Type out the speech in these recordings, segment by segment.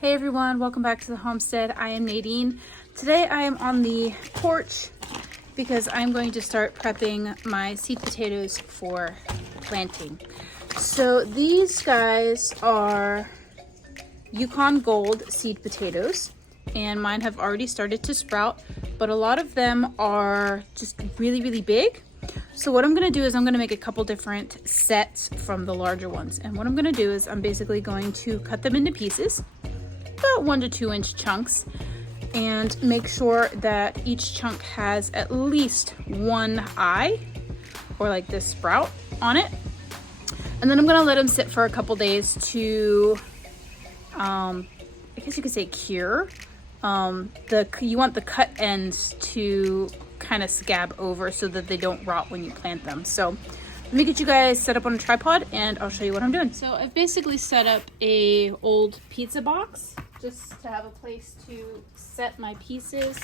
Hey everyone, welcome back to the homestead. I am Nadine. Today I am on the porch because I'm going to start prepping my seed potatoes for planting. So these guys are Yukon Gold seed potatoes, and mine have already started to sprout, but a lot of them are just really big. So what I'm gonna do is I'm gonna make a couple different sets from the larger ones. And what I'm gonna do is I'm basically going to cut them into pieces, about 1 to 2 inch chunks, and make sure that each chunk has at least one eye or like this sprout on it. And then I'm gonna let them sit for a couple days to, I guess you could say cure. You want the cut ends to kind of scab over so that they don't rot when you plant them. So let me get you guys set up on a tripod and I'll show you what I'm doing. So I've basically set up a old pizza box just to have a place to set my pieces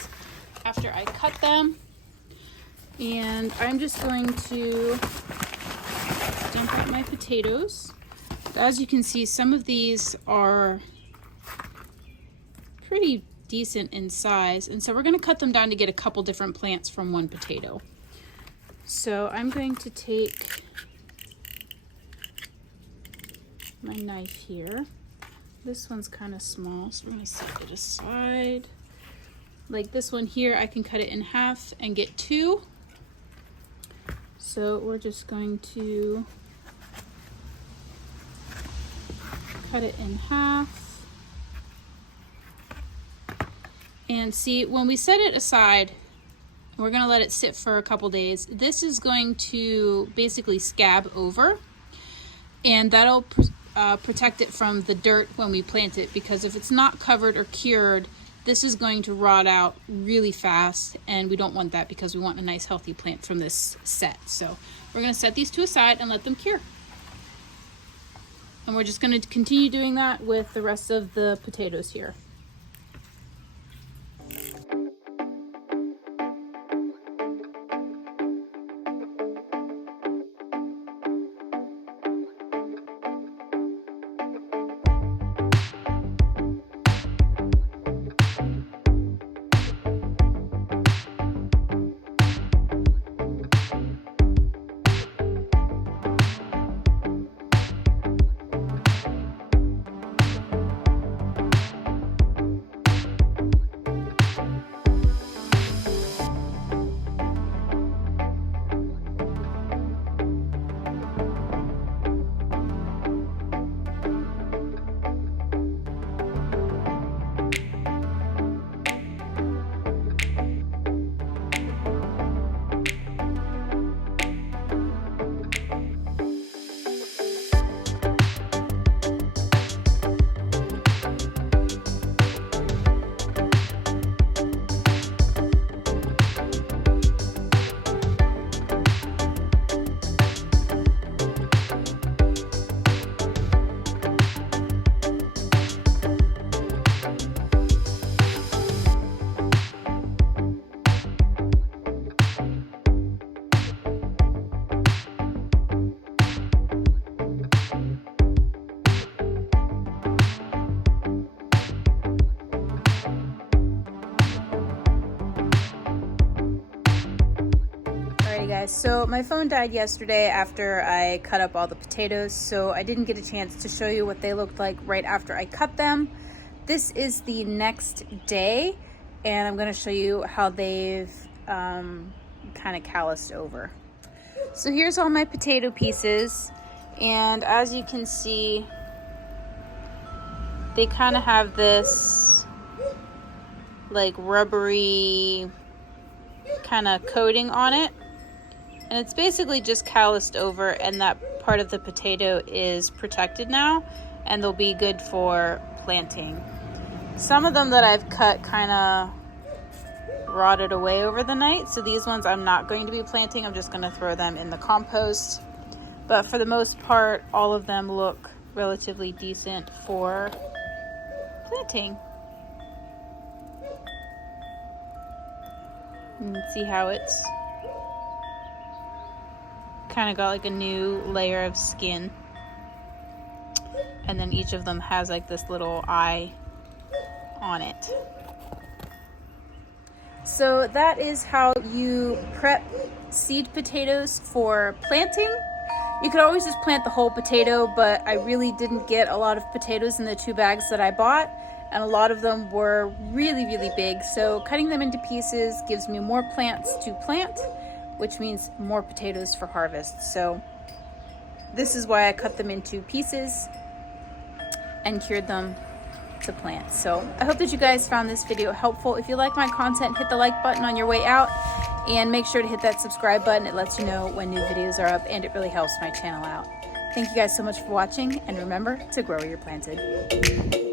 after I cut them. And I'm just going to dump out my potatoes. As you can see, some of these are pretty decent in size, and so we're going to cut them down to get a couple different plants from one potato. So I'm going to take my knife here. This one's kind of small, so we're going to set it aside. Like this one here, I can cut it in half and get 2. So we're just going to cut it in half. And see, when we set it aside, we're going to let it sit for a couple days. This is going to basically scab over, and that'll protect it from the dirt when we plant it, because if it's not covered or cured, this is going to rot out really fast, and we don't want that because we want a nice healthy plant from this set. So we're going to set these 2 aside and let them cure. And we're just going to continue doing that with the rest of the potatoes here. Guys, so my phone died yesterday after I cut up all the potatoes, so I didn't get a chance to show you what they looked like right after I cut them. This is the next day, and I'm going to show you how they've kind of calloused over. So here's all my potato pieces, and as you can see, they kind of have this like rubbery kind of coating on it. And it's basically just calloused over, and that part of the potato is protected now, and they'll be good for planting. Some of them that I've cut kind of rotted away over the night, so these ones I'm not going to be planting. I'm just going to throw them in the compost. But for the most part, all of them look relatively decent for planting. And see how it's kind of got like a new layer of skin, and then each of them has like this little eye on it. So that is how you prep seed potatoes for planting. You could always just plant the whole potato, but I really didn't get a lot of potatoes in the 2 bags that I bought, and a lot of them were really, really big. So cutting them into pieces gives me more plants to plant, which means more potatoes for harvest. So this is why I cut them into pieces and cured them to plant. So I hope that you guys found this video helpful. If you like my content, hit the like button on your way out and make sure to hit that subscribe button. It lets you know when new videos are up and it really helps my channel out. Thank you guys so much for watching, and remember to grow where you're planted.